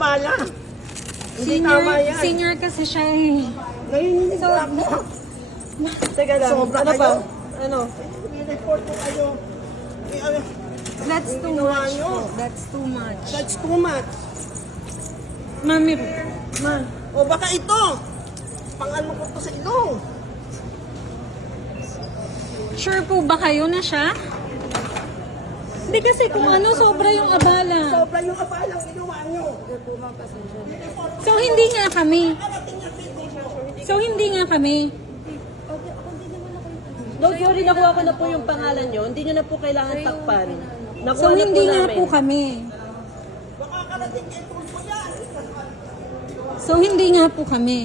Bala. Hindi tama yan. Senior kasi siya eh. Nanginginig So, ako. Teka lang, Sobra ano kayo. pa? Ano? May report ko kayo. That's too Ginawa much nyo. po. That's too much. That's too much. Mami, Ma, O baka ito. Pang-ano ko to sa ilong. sure po ba kayo na siya? Hindi kasi kung ano, sobra yung abala. Sobra yung abalang ginawa nyo. So, hindi nga kami. So, hindi nga kami. don't worry, nakuha ko na po yung pangalan nyo. Hindi nyo na po kailangan takpan. Nakuha So, na hindi po nga namin. po kami. Baka karating kayo po yan. So, hindi nga po kami.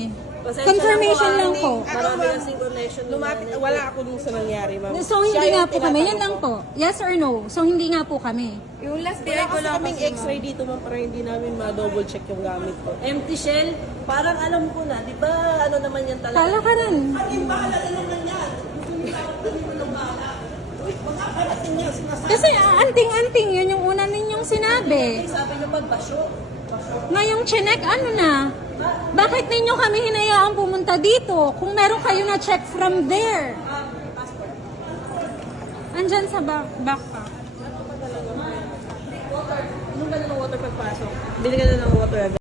Pasensya Confirmation na lang po, po. Marami kasing connection. Lumapit, wala ako dun sa nangyari, ma'am. So, hindi nga po kami. Yan lang po. Yes or no? So, hindi nga po kami. Yung last Wala day ko kasi lang kaming x-ray dito, ma'am, para hindi namin ma-double check yung gamit ko. Empty shell, parang alam ko na, di ba ano naman yan talaga? Kala ka rin. Kasi anting-anting yun yung una ninyong sinabi. Sabi nyo pagbasyo. Ngayong chinek, ano na? Bakit ninyo kami hinayaang pumunta dito? Kung meron kayo na check from there. Andyan sa backpack. Anong ba na ng water pagpasok? Bili ka na ng water agad.